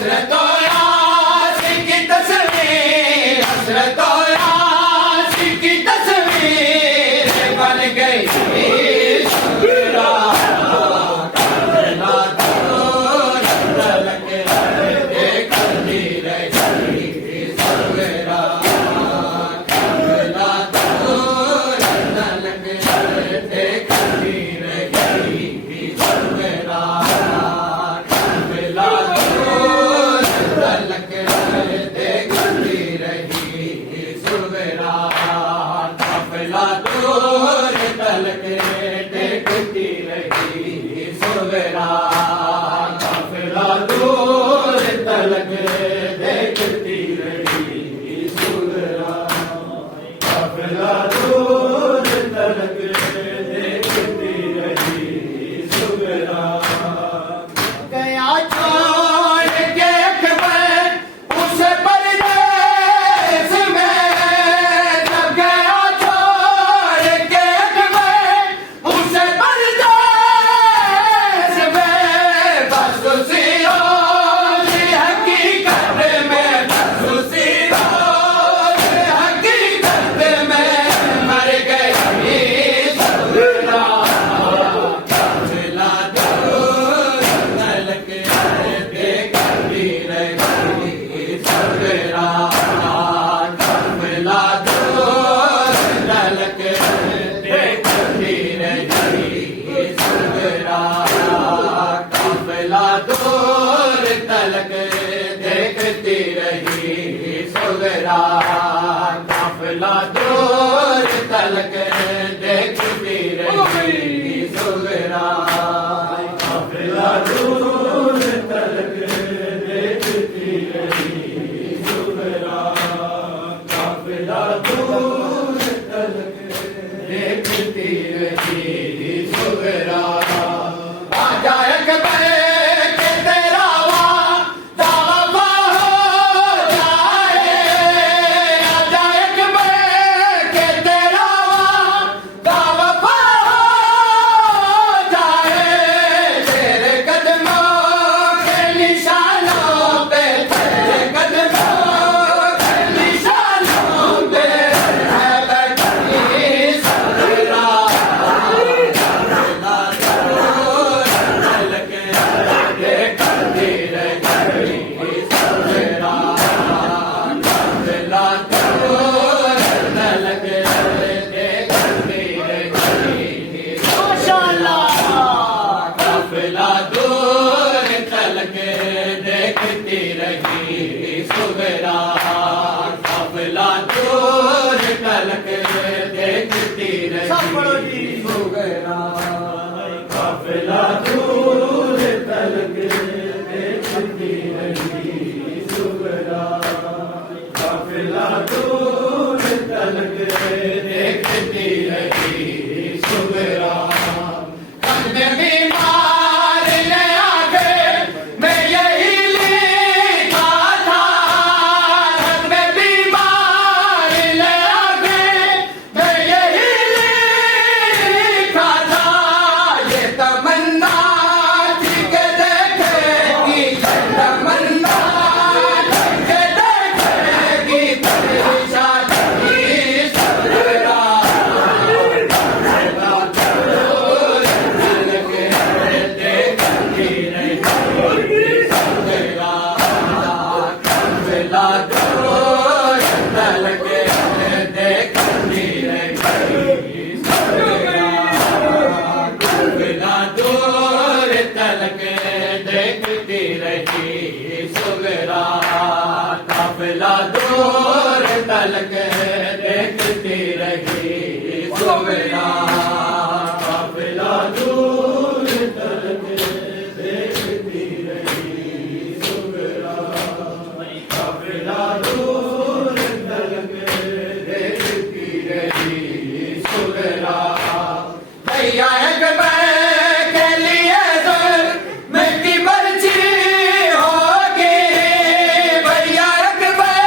हसरतो यासीन की तस्वीर, हसरतो यासीन की तस्वीर बन गई शुगरा। करबला तो तलक देखती रही शुगरा, करबला तो तलक देखती रही शुगरा, करबला तो तलक देखती रही शुगरा, करबला तो तलक देखती रही शुगरा, काफिला दूर तलक देखती रही शुगरा, काफिला दूर तलक देखती रही शुगरा। गया छोड़ के अकबर उस परदेस में, जब गया छोड़ के अकबर उस परदेस में, बस उसी रोज़ हकीकत में, बस उसी रोज़ हकीकत में मर गई शुगरा। काफिला दूर तलक देखती रही शुगरा, काफिला दूर तलक देखती रही शुगरा, काफिला दूर तलक देखती रही शुगरा, काफिला दूर तलक देखती रही शुगरा, काफिला दूर तलक देखती रही शुगरा, काफिला दूर तलक देखती रही शुगरा। आजा अकबर के तेरा वादा वफा हो जाए, आजा अकबर के तेरा वादा वफा हो जाए, तेरे कदमों के निशानों पे, तेरे कदमों के निशानों पे है बैठी शुगरा, काफिला दूर तलक देखती रही शुगरा, काफिला दूर तलक देखती रही माशाअल्लाह, काफिला दूर तलक देखती रही शुगरा, काफिला दूर तलक देखती रही शुगरा, काफिला दूर तलक देखती रही शुगरा, काफिला दूर तलक देखती रही शुगरा। हमने बीमार ले आगे मैं यही लिखा था, हमने बीमार ले आगे मैं यही लिखा था, ये तमन्ना थी कि देखेगी, ये तमन्ना थी कि देखेगी तेरी शादी शुगरा, काफिला दूर तलक देखती रही शुगरा, काफिला दूर तलक देखती रही शुगरा, काफिला दूर तलक देखती रही शुगरा, काफिला दूर तलक देखती रही शुगरा, काफिला दूर तलक देखती रही शुगरा, काफिला दूर तलक देखती रही शुगरा। भैया अकबर के लिए जुल्म की पर्ची होगी, भैया अकबर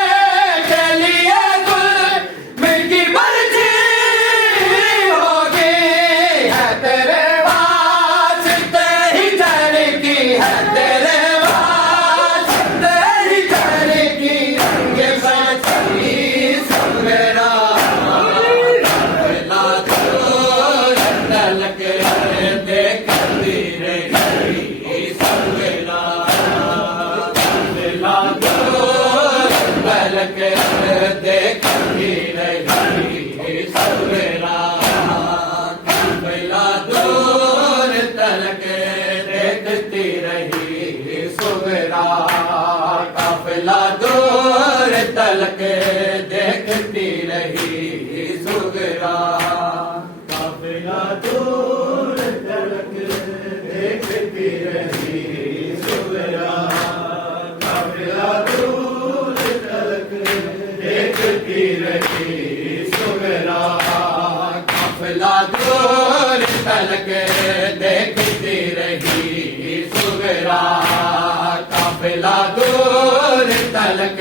के लिए जुल्म की पर्ची होगी, तलक देखती रही सुगरा काफिला दूर तलक देखती रही सुगरा काफिला दूर तलक देखती रही सुगरा काफिला दूर तलक देखती रही सुगरा काफिला दूर तलक देखती रही सुगरा काफिला दूर तलक देखती रही सुगरा काफिला दूर तलक